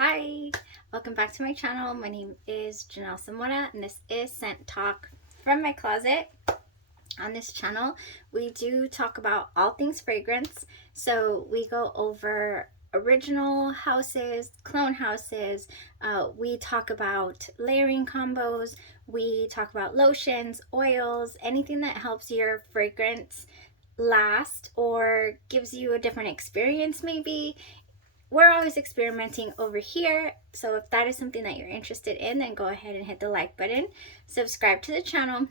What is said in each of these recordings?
Hi, welcome back to my channel. My name is Janelle Samora and this is Scent Talk from my closet. On this channel, we do talk about all things fragrance. So we go over original houses, clone houses, we talk about layering combos, we talk about lotions, oils, anything that helps your fragrance last or gives you a different experience maybe. We're always experimenting over here, so if that is something that you're interested in, then go ahead and hit the like button, subscribe to the channel,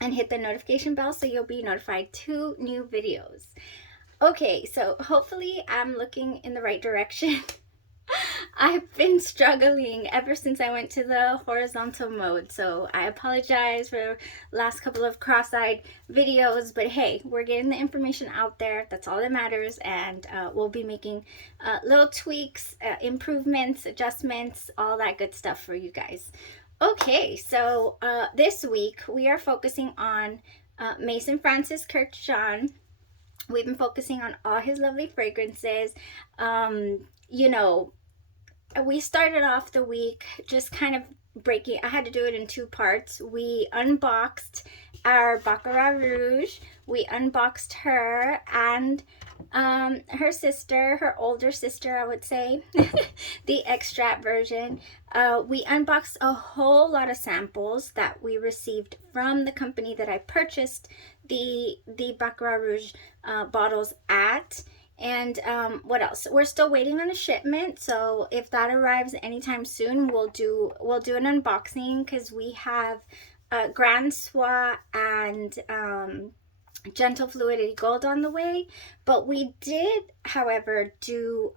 and hit the notification bell so you'll be notified to new videos. Okay, so hopefully I'm looking in the right direction. I've been struggling ever since I went to the horizontal mode, so I apologize for the last couple of cross-eyed videos, but hey, we're getting the information out there. That's all that matters, and we'll be making little tweaks, improvements, adjustments, all that good stuff for you guys. Okay, so this week we are focusing on Maison Francis Kurkdjion. We've been focusing on all his lovely fragrances. You know, we started off the week just kind of breaking. I had to do it in two parts. We unboxed our Baccarat Rouge. We unboxed her and her sister, her older sister, I would say, the extract version. We unboxed a whole lot of samples that we received from the company that I purchased the Baccarat Rouge bottles at. And what else? We're still waiting on a shipment, so if that arrives anytime soon, we'll do an unboxing, because we have Grand Soie and Gentle Fluidity Gold on the way. But we did, however, do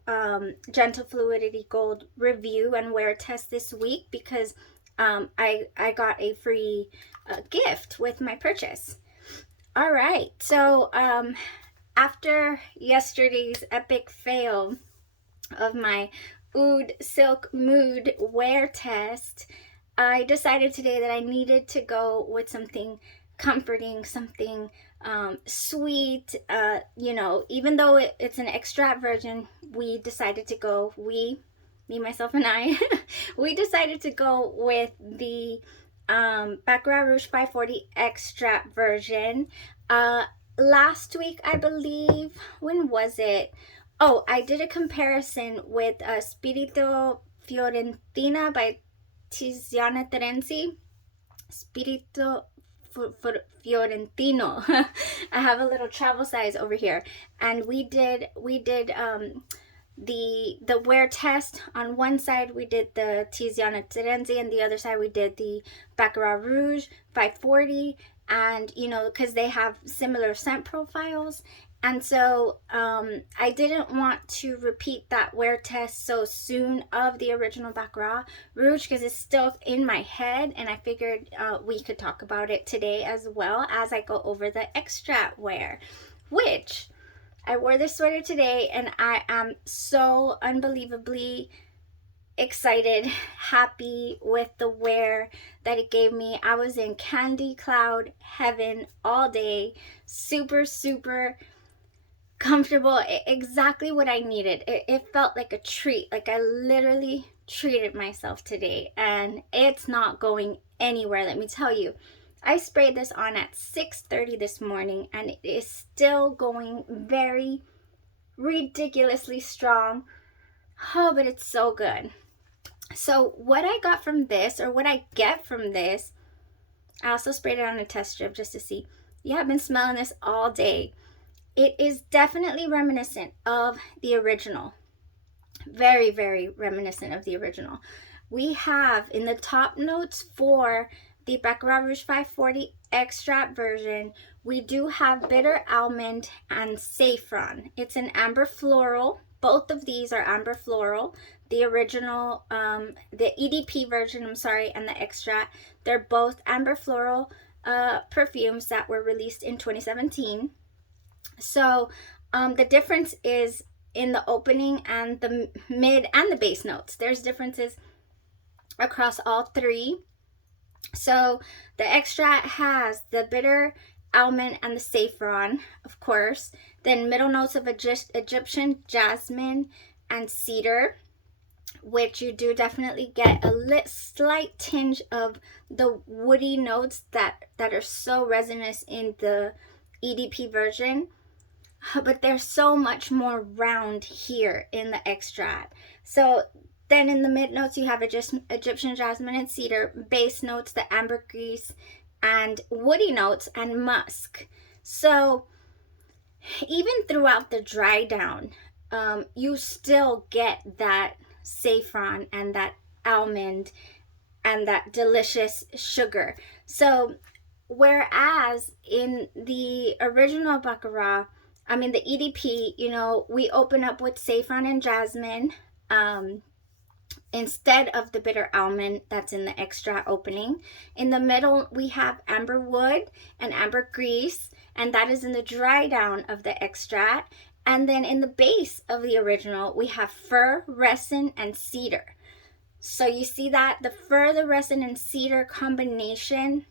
Gentle Fluidity Gold review and wear test this week, because I got a free gift with my purchase. All right, so after yesterday's epic fail of my Oud Silk Mood wear test, I decided today that I needed to go with something comforting, something sweet. You know, even though it's an extract version, we decided to go, me, myself, and I, we decided to go with the Baccarat Rouge 540 extract version. Last week, I believe, when was it? Oh, I did a comparison with Spirito Fiorentina by Tiziana Terenzi. Spirito Fiorentino. I have a little travel size over here, and we did the wear test. On one side we did the Tiziana Terenzi, and the other side we did the Baccarat Rouge 540. And you know, because they have similar scent profiles, and so I didn't want to repeat that wear test so soon of the original Baccarat Rouge, because it's still in my head, and I figured we could talk about it today as well as I go over the extract wear, which I wore this sweater today, and I am so unbelievably excited, happy with the wear that it gave me. I was in candy cloud heaven all day, super comfortable, exactly what I needed. It felt like a treat, like I literally treated myself today, and it's not going anywhere, let me tell you. I sprayed this on at 6:30 this morning, and it is still going very ridiculously strong. Oh, but it's so good. So what I got from this, or what I get from this, I also sprayed it on a test strip just to see. Yeah, I've been smelling this all day. It is definitely reminiscent of the original. Very reminiscent of the original. We have in the top notes for the Baccarat Rouge 540 extract version, we do have bitter almond and saffron. It's an amber floral. Both of these are amber floral. The original, the EDP version, I'm sorry, and the extract, they're both amber floral perfumes that were released in 2017. So the difference is in the opening and the mid and the base notes. There's differences across all three. So the extract has the bitter almond and the saffron, of course. Then middle notes of Egyptian jasmine and cedar. which you do definitely get a slight tinge of the woody notes that are so resinous in the EDP version, but they're so much more round here in the extract. So then in the mid notes you have Egyptian jasmine and cedar, base notes the ambergris, and woody notes and musk. So even throughout the dry down, you still get that saffron and that almond and that delicious sugar. So whereas in the original Baccarat, I mean the EDP, you know, we open up with saffron and jasmine instead of the bitter almond that's in the extra opening. In the middle, we have amber wood and ambergris, and that is in the dry down of the extract. And then in the base of the original, we have fir, resin, and cedar. So you see that the fir, the resin, and cedar combination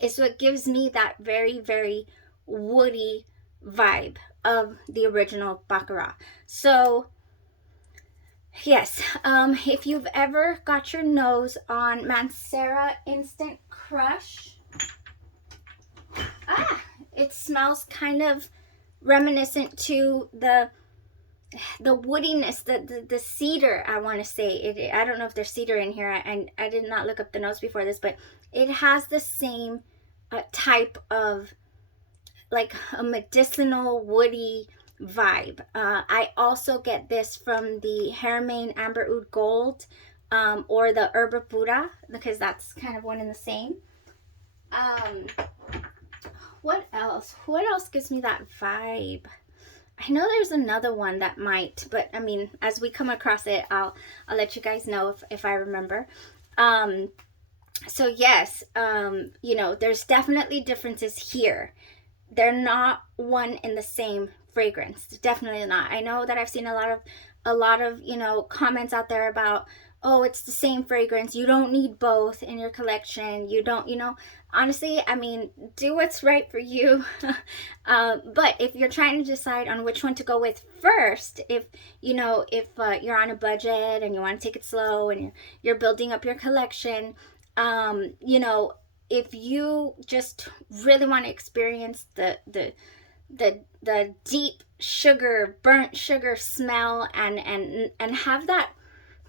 is what gives me that very, very woody vibe of the original Baccarat. So yes, if you've ever got your nose on Mancera Instant Crush, it smells kind of reminiscent to the woodiness, the cedar, I want to say. I don't know if there's cedar in here. I did not look up the notes before this, but it has the same type of like a medicinal woody vibe. I also get this from the Hermaine Amber Oud Gold or the Herba Pura, because that's kind of one and the same. What else? What else gives me that vibe? I know there's another one that might, but I mean, as we come across it, I'll let you guys know if I remember. So yes, you know, there's definitely differences here. They're not one and the same fragrance. Definitely not. I know that I've seen a lot of, you know, comments out there about, oh, it's the same fragrance, you don't need both in your collection, you don't, you know. Honestly, I mean, do what's right for you. But if you're trying to decide on which one to go with first, if you know, if you're on a budget and you want to take it slow and you're building up your collection, you know, if you just really want to experience the deep sugar, burnt sugar smell and have that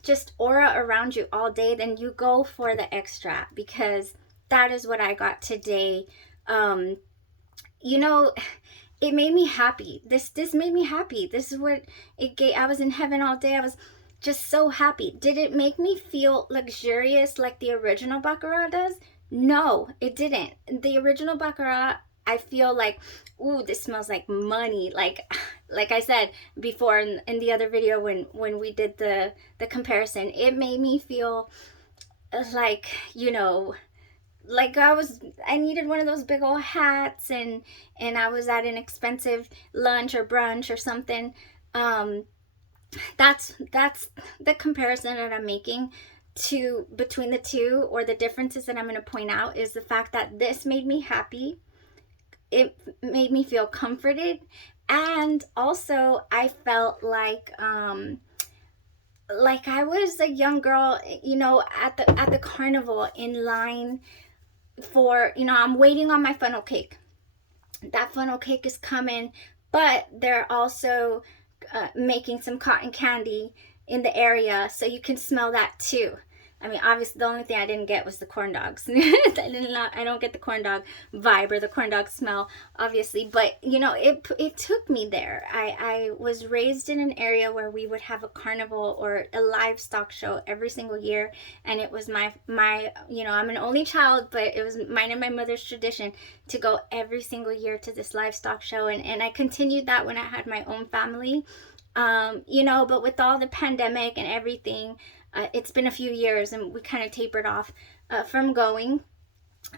just aura around you all day, then you go for the extract, because that is what I got today. You know, it made me happy. This made me happy. This is what it gave. I was in heaven all day. I was just so happy. Did it make me feel luxurious like the original Baccarat does? No, it didn't. The original Baccarat, I feel like, ooh, this smells like money. Like I said before in the other video when we did the comparison, it made me feel like, you know, like I needed one of those big old hats and I was at an expensive lunch or brunch or something. That's the comparison that I'm making between the two, or the differences that I'm going to point out is the fact that this made me happy. It made me feel comforted, and also I felt like I was a young girl, you know, at the carnival in line for, you know, I'm waiting on my funnel cake. That funnel cake is coming, but they're also making some cotton candy in the area, so you can smell that too. I mean, obviously the only thing I didn't get was the corn dogs. I don't get the corn dog vibe or the corn dog smell, obviously, but you know, it took me there. I was raised in an area where we would have a carnival or a livestock show every single year, and it was my you know, I'm an only child, but it was mine and my mother's tradition to go every single year to this livestock show, and I continued that when I had my own family. You know, but with all the pandemic and everything, it's been a few years and we kind of tapered off from going.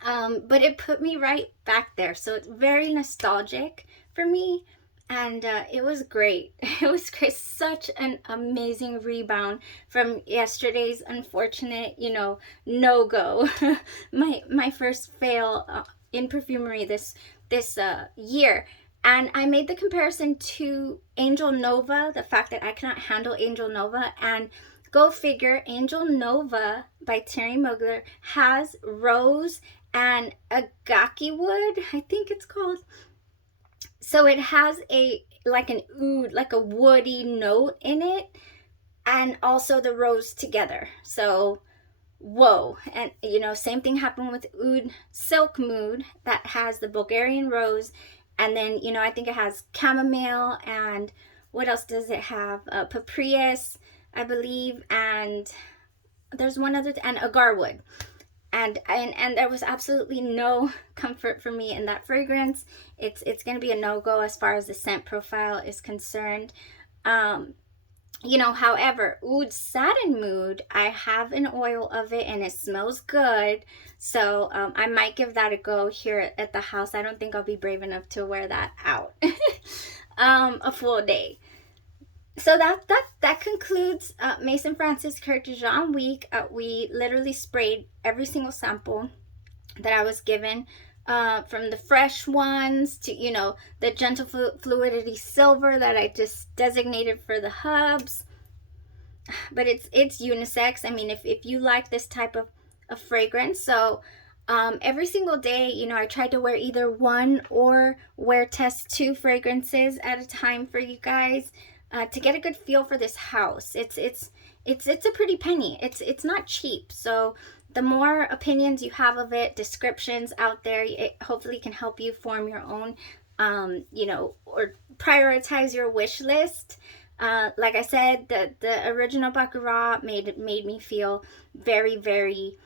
But it put me right back there. So it's very nostalgic for me. And it was great. It was great. Such an amazing rebound from yesterday's unfortunate, you know, no-go. my first fail in perfumery this year. And I made the comparison to Angel Nova, the fact that I cannot handle Angel Nova, and go figure, Angel Nova by Terry Mugler has rose and agaki wood, I think it's called. So it has like an oud, like a woody note in it, and also the rose together. So whoa. And same thing happened with Oud Silk Mood that has the Bulgarian rose, and then I think it has chamomile, and what else does it have? Paprius, I believe, and there's one other and agar wood. And there was absolutely no comfort for me in that fragrance. It's going to be a no-go as far as the scent profile is concerned. However, Oud Satin Mood, I have an oil of it and it smells good. So I might give that a go here at the house. I don't think I'll be brave enough to wear that out a full day. So that concludes Maison Francis Kurkdjion week. We literally sprayed every single sample that I was given, from the fresh ones to the gentle fluidity silver that I just designated for the hubs. But it's unisex. I mean, if you like this type of fragrance. So every single day, I tried to wear either one or test 2 fragrances at a time for you guys. To get a good feel for this house. It's a pretty penny. It's not cheap. So the more opinions you have of it, descriptions out there, it hopefully can help you form your own, or prioritize your wish list. Like I said, the original Baccarat made me feel very, very,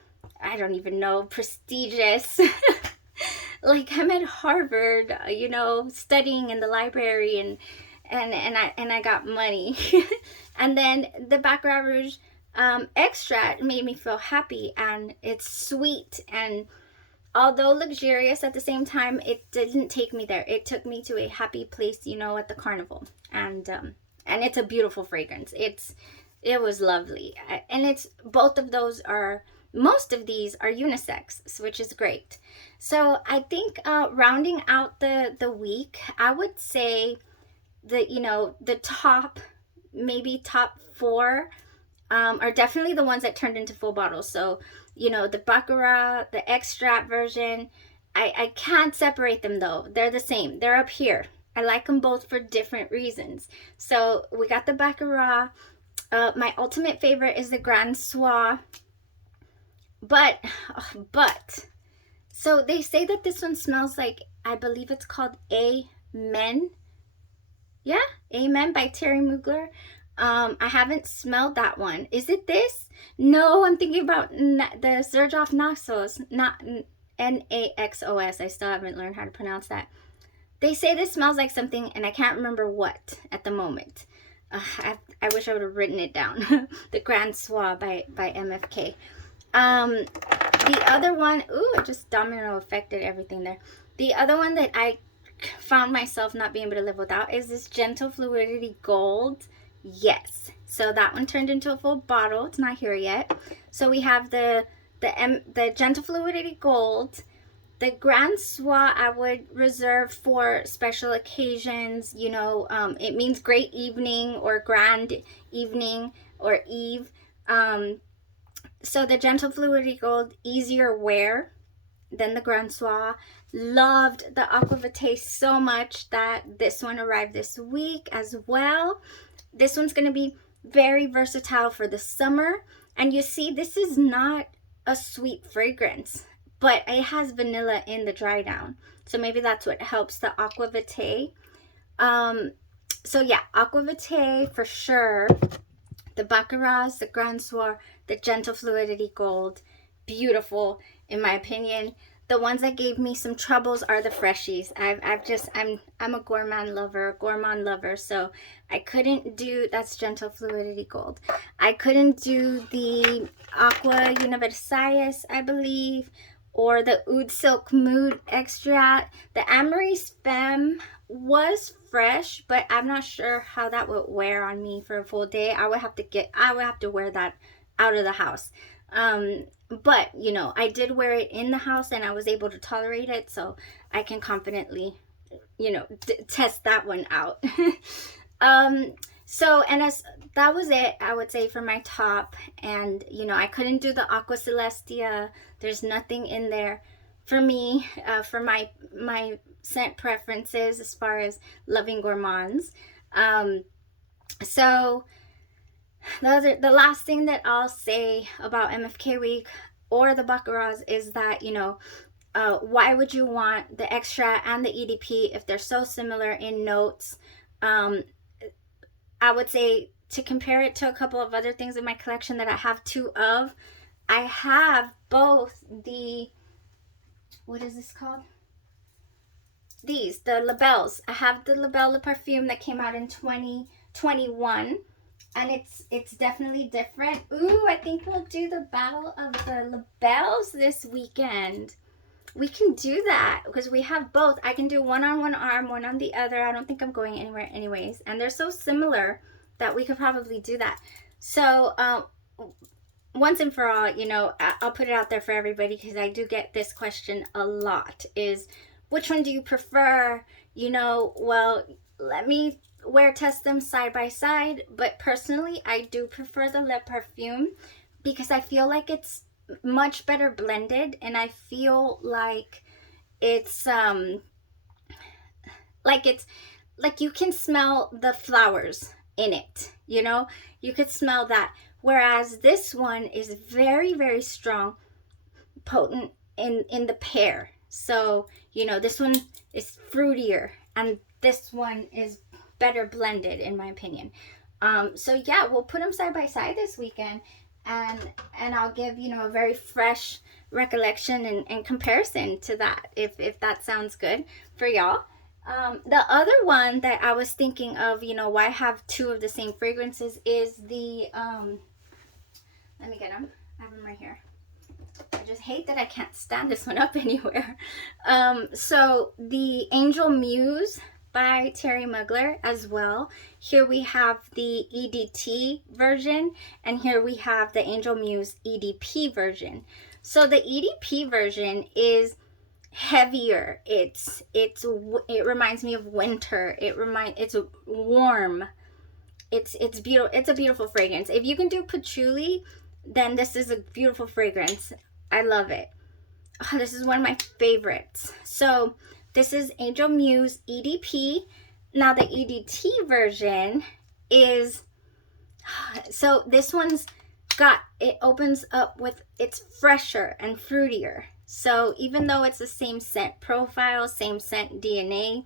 I don't even know, prestigious. Like I'm at Harvard, studying in the library, and I got money. And then the Baccarat Rouge extract made me feel happy, and it's sweet, and although luxurious at the same time, it didn't take me there. It took me to a happy place, at the carnival. And it's a beautiful fragrance. It was lovely. And most of these are unisex, which is great. So I think rounding out the week, I would say the top 4 are definitely the ones that turned into full bottles. So the Baccarat, the extract version, I can't separate them though. They're the same. They're up here. I like them both for different reasons. So we got the Baccarat. My ultimate favorite is the Grand Soir. But so they say that this one smells like, I believe it's called Amen. Yeah, Amen by Terry Mugler. I haven't smelled that one. Is it this? No, I'm thinking about the Xerjoff Naxos, not Naxos. I still haven't learned how to pronounce that. They say this smells like something, and I can't remember what at the moment. I wish I would have written it down. The Grand Soir by MFK. The other one, it just domino affected everything there. The other one that I found myself not being able to live without is this Gentle Fluidity Gold. Yes, so that one turned into a full bottle. It's not here yet. So we have the Gentle Fluidity Gold. The Grand Soir I would reserve for special occasions. It means great evening or grand evening or eve. So the Gentle Fluidity Gold, easier wear than the Grand Soir. Loved the Aqua Vitae so much that this one arrived this week as well. This one's going to be very versatile for the summer. And you see, this is not a sweet fragrance, but it has vanilla in the dry down. So maybe that's what helps the Aqua Vitae. So yeah, Aqua Vitae for sure. The Baccarats, the Grand Soir, the Gentle Fluidity Gold. Beautiful, in my opinion. The ones that gave me some troubles are the freshies. I'm a gourmand lover, so I couldn't do, that's Gentle Fluidity Gold. I couldn't do the Aqua Universalis, I believe, or the Oud Silk Mood Extract. The Amoris Femme was fresh, but I'm not sure how that would wear on me for a full day. I would have to wear that out of the house. But I did wear it in the house and I was able to tolerate it, so I can confidently test that one out. So, and as that was it, I would say, for my top. And you know, I couldn't do the Aqua Celestia. There's nothing in there for me, for my scent preferences as far as loving gourmands. So those are the last thing that I'll say about MFK week or the Baccarats is that, you know, why would you want the Extra and the EDP if they're so similar in notes? I would say to compare it to a couple of other things in my collection that I have two of. I have both the, what is this called? These, the labels. I have the Label Le Parfum that came out in 2021, and it's definitely different. Ooh, I think we'll do the Battle of the Labels this weekend. We can do that because we have both. I can do one on one arm, one on the other. I don't think I'm going anywhere anyways, and they're so similar that we could probably do that. So once and for all, you know, I'll put it out there for everybody because I do get this question a lot, is which one do you prefer? You know, well, let me wear test them side by side, but personally I do prefer the Le Parfum because I feel like it's much better blended, and I feel like it's like you can smell the flowers in it, you know, you could smell that, whereas this one is very, very strong, potent in the pear. So, you know, this one is fruitier and this one is better blended in my opinion. So yeah, we'll put them side by side this weekend, and I'll give, you know, a very fresh recollection and comparison to that, if that sounds good for y'all. The other one that I was thinking of, you know, why I have two of the same fragrances is the let me get them. I have them right here. I just hate that I can't stand this one up anywhere. So the Angel Muse by Terry Mugler as well. Here we have the EDT version, and here we have the Angel Muse EDP version. So the EDP version is heavier. It reminds me of winter. It's warm. It's beautiful. It's a beautiful fragrance. If you can do patchouli, then this is a beautiful fragrance. I love it. Oh, this is one of my favorites. So this is Angel Muse EDP. Now the EDT version is, so this one's got, it opens up with, it's fresher and fruitier. So even though it's the same scent profile, same scent DNA,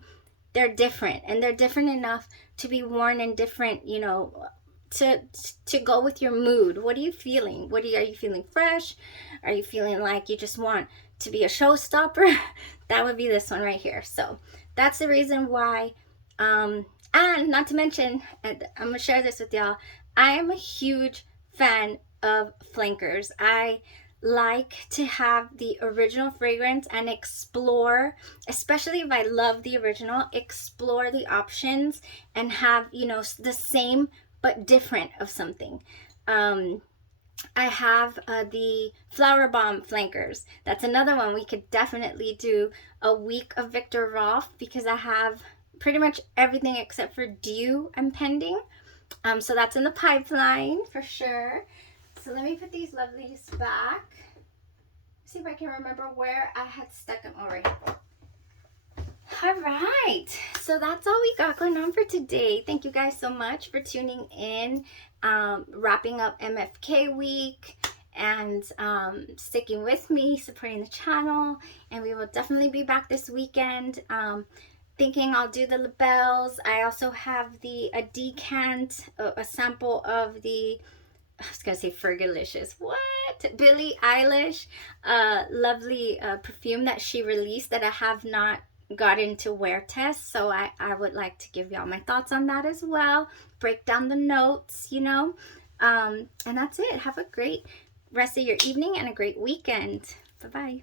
they're different, and they're different enough to be worn in different, you know, to go with your mood. What are you feeling? Are you feeling fresh? Are you feeling like you just want to be a showstopper? That would be this one right here. So that's the reason why. And not to mention, and I'm gonna share this with y'all, I am a huge fan of flankers. I like to have the original fragrance and explore, especially if I love the original, explore the options and have, you know, the same but different of something. I have the Flower Bomb flankers. That's another one. We could definitely do a week of Victor Rolf because I have pretty much everything except for Dew and pending. So that's in the pipeline for sure. So let me put these lovelies back. See if I can remember where I had stuck them. All right. All right, so that's all we got going on for today. Thank you guys so much for tuning in, wrapping up MFK week, and sticking with me, supporting the channel. And we will definitely be back this weekend. Thinking I'll do the labels. I also have a decant, a sample of the, I was gonna say Fergalicious, what? Billie Eilish, lovely perfume that she released that I have not got into wear test, so I would like to give y'all my thoughts on that as well, break down the notes, you know, and that's it. Have a great rest of your evening and a great weekend. Bye bye.